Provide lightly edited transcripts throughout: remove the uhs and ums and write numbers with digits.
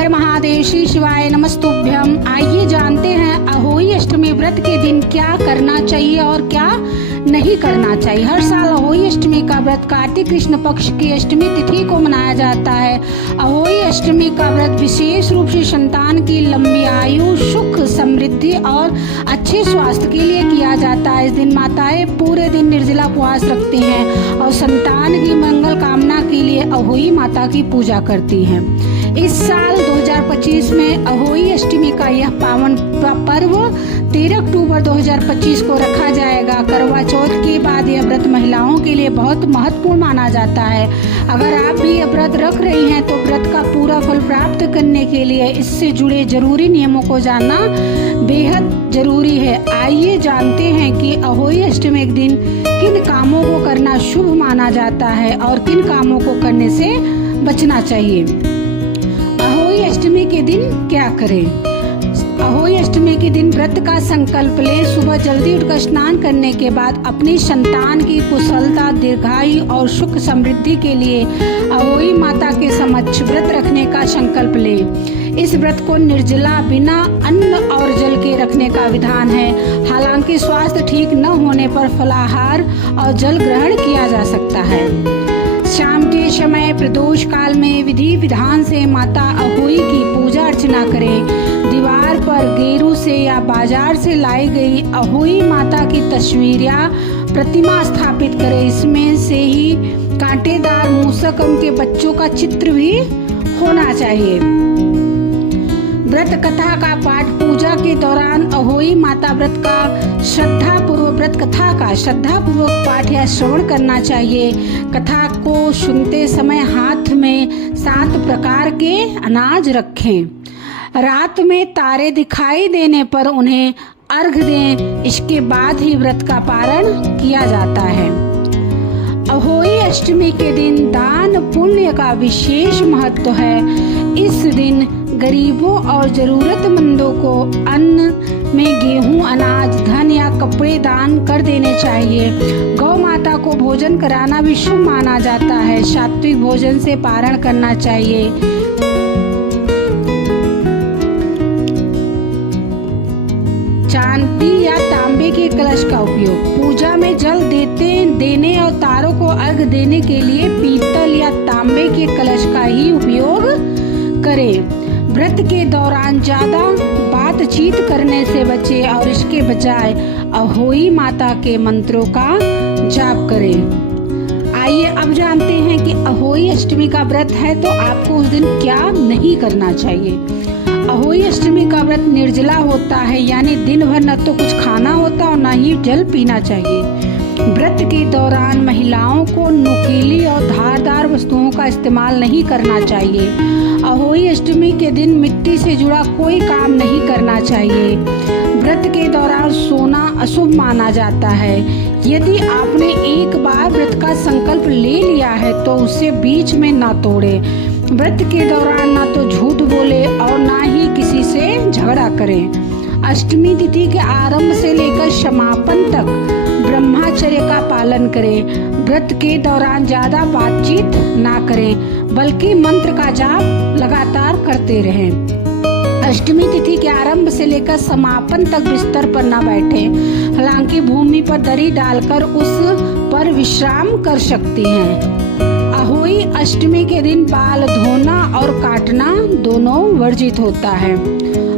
हर महादेव। श्री शिवाय नमस्तुभ्यम। आइए जानते हैं अहोई अष्टमी व्रत के दिन क्या करना चाहिए और क्या नहीं करना चाहिए। हर साल अहोई अष्टमी का व्रत कार्तिक कृष्ण पक्ष की अष्टमी तिथि को मनाया जाता है। अहोई अष्टमी का व्रत विशेष रूप से संतान की लंबी आयु, सुख, समृद्धि और अच्छे स्वास्थ्य के लिए किया जाता है। इस दिन माताएं पूरे दिन निर्जला उपवास रखती हैं और संतान की मंगल कामना के लिए अहोई माता की पूजा करती हैं। इस साल 2025 में अहोई अष्टमी का यह पावन पर्व 13 अक्टूबर 2025 को रखा जाएगा। करवा चौथ के बाद यह व्रत महिलाओं के लिए बहुत महत्वपूर्ण माना जाता है। अगर आप भी यह व्रत रख रही हैं तो व्रत का पूरा फल प्राप्त करने के लिए इससे जुड़े जरूरी नियमों को जानना बेहद जरूरी है। आइए जानते हैं कि अहोई अष्टमी के दिन किन कामों को करना शुभ माना जाता है और किन कामों को करने से बचना चाहिए। अहोई अष्टमी के दिन क्या करें। अहोई अष्टमी के दिन व्रत का संकल्प लें। सुबह जल्दी उठकर स्नान करने के बाद अपनी संतान की कुशलता, दीर्घायु और सुख समृद्धि के लिए अहोई माता के समक्ष व्रत रखने का संकल्प लें। इस व्रत को निर्जला बिना अन्न और जल के रखने का विधान है। हालांकि स्वास्थ्य ठीक न होने पर फलाहार और जल ग्रहण किया जा सकता है। शाम के समय प्रदोष काल में विधि विधान से माता अहोई की पूजा अर्चना करें। दीवार पर गेरू से या बाजार से लाई गई अहोई माता की तस्वीर या प्रतिमा स्थापित करें। इसमें से ही कांटेदार मूसक उनके बच्चों का चित्र भी होना चाहिए। व्रत कथा का पाठ पूजा के दौरान अहोई माता व्रत कथा का श्रद्धापूर्वक पाठ या श्रवण करना चाहिए। कथा को सुनते समय हाथ में 7 प्रकार के अनाज रखें। रात में तारे दिखाई देने पर उन्हें अर्घ दें। इसके बाद ही व्रत का पारण किया जाता है। अहोई अष्टमी के दिन दान पुण्य का विशेष महत्व है। इस दिन गरीबों और जरूरतमंदों को अन्न में गेहूं, अनाज, धन या कपड़े दान कर देने चाहिए। गौ माता को भोजन कराना भी शुभ माना जाता है। सात्विक भोजन से पारण करना चाहिए। चांदी या तांबे के कलश का उपयोग। पूजा में जल देने और तारों को अर्घ देने के लिए पीतल या तांबे के कलश का ही उपयोग करें। व्रत के दौरान ज्यादा बातचीत करने से बचे और इसके बजाय अहोई माता के मंत्रों का जाप करें। आइए अब जानते हैं कि अहोई अष्टमी का व्रत है तो आपको उस दिन क्या नहीं करना चाहिए। अहोई अष्टमी का व्रत निर्जला होता है, यानी दिन भर न तो कुछ खाना होता और न ही जल पीना चाहिए। व्रत के दौरान महिलाओं को नुकीली और धारदार वस्तुओं का इस्तेमाल नहीं करना चाहिए। अहोई अष्टमी के दिन मिट्टी से जुड़ा कोई काम नहीं करना चाहिए। व्रत के दौरान सोना अशुभ माना जाता है। यदि आपने एक बार व्रत का संकल्प ले लिया है तो उसे बीच में ना तोड़े। व्रत के दौरान ना तो झूठ बोले और ना ही किसी से झगड़ा करें। अष्टमी तिथि के आरंभ से लेकर समापन तक ब्रह्मचर्य का पालन करें। व्रत के दौरान ज्यादा बातचीत ना करें, बल्कि मंत्र का जाप लगातार करते रहें। अष्टमी तिथि के आरंभ से लेकर समापन तक बिस्तर पर न बैठें। हालांकि भूमि पर दरी डालकर उस पर विश्राम कर सकती हैं। अहोई अष्टमी के दिन बाल धोना और काटना दोनों वर्जित होता है।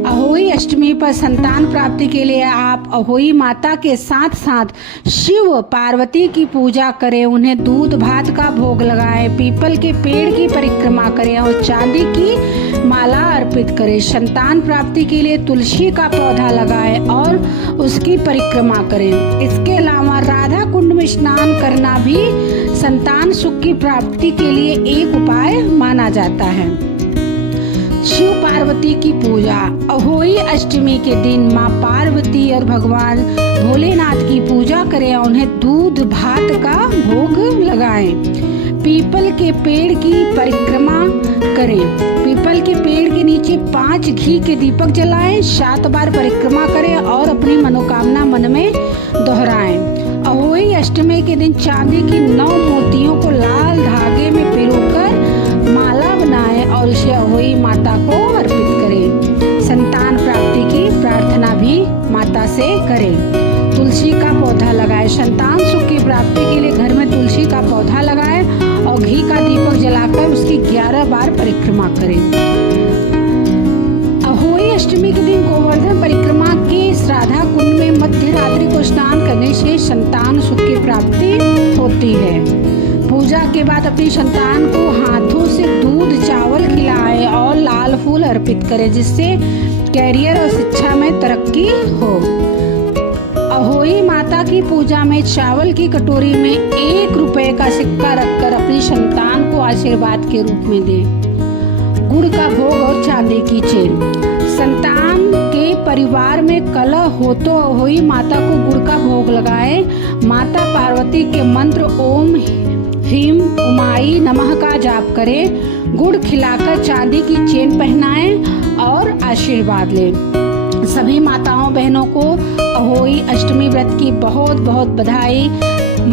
अहोई अष्टमी पर संतान प्राप्ति के लिए आप अहोई माता के साथ साथ शिव पार्वती की पूजा करें। उन्हें दूध भात का भोग लगाएं। पीपल के पेड़ की परिक्रमा करें और चांदी की माला अर्पित करें। संतान प्राप्ति के लिए तुलसी का पौधा लगाएं और उसकी परिक्रमा करें। इसके अलावा राधा कुंड में स्नान करना भी संतान सुख की प्राप्ति के लिए एक उपाय माना जाता है। शिव पार्वती की पूजा। अहोई अष्टमी के दिन माँ पार्वती और भगवान भोलेनाथ की पूजा करें और उन्हें दूध भात का भोग लगाएं। पीपल के पेड़ की परिक्रमा करें। पीपल के पेड़ के नीचे 5 घी के दीपक जलाएं। 7 बार परिक्रमा करें और अपनी मनोकामना मन में दोहराएं। अहोई अष्टमी के दिन चांदी की 9 मोतियों को लाल धागे में पिरोकर माला बनाएं और और इसे अहोई माता को अर्पित करें। संतान प्राप्ति की प्रार्थना भी माता से करें। तुलसी का पौधा लगाएं। संतान सुख की प्राप्ति के लिए घर में तुलसी का पौधा लगाएं और घी का दीपक जलाकर उसकी 11 बार परिक्रमा करें। अहोई अष्टमी के दिन गोवर्धन परिक्रमा के श्राद्धा कुंड में मध्य रात्रि को स्नान करने से संतान सुख की प्राप्ति होती है। पूजा के बाद अपनी संतान को हाथों से दूध चावल खिलाएं और लाल फूल अर्पित करें, जिससे कैरियर और शिक्षा में तरक्की हो। अहोई माता की पूजा में चावल की कटोरी में 1 रुपए का सिक्का रखकर अपनी संतान को आशीर्वाद के रूप में दें। गुड़ का भोग और चांदी की चेन। संतान के परिवार में कलह हो तो अहोई माता को गुड़ का भोग लगाएं। माता पार्वती के मंत्र ओम ह्रीं उमाई नमः का जाप करें। गुड़ खिलाकर चांदी की चेन पहनाएं और आशीर्वाद लें। सभी माताओं बहनों को अहोई अष्टमी व्रत की बहुत बहुत बधाई।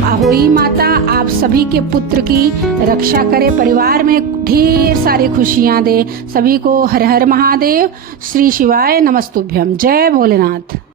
अहोई माता आप सभी के पुत्र की रक्षा करे, परिवार में ढेर सारी खुशियां दे। सभी को हर हर महादेव। श्री शिवाय नमस्तुभ्यम। जय भोलेनाथ।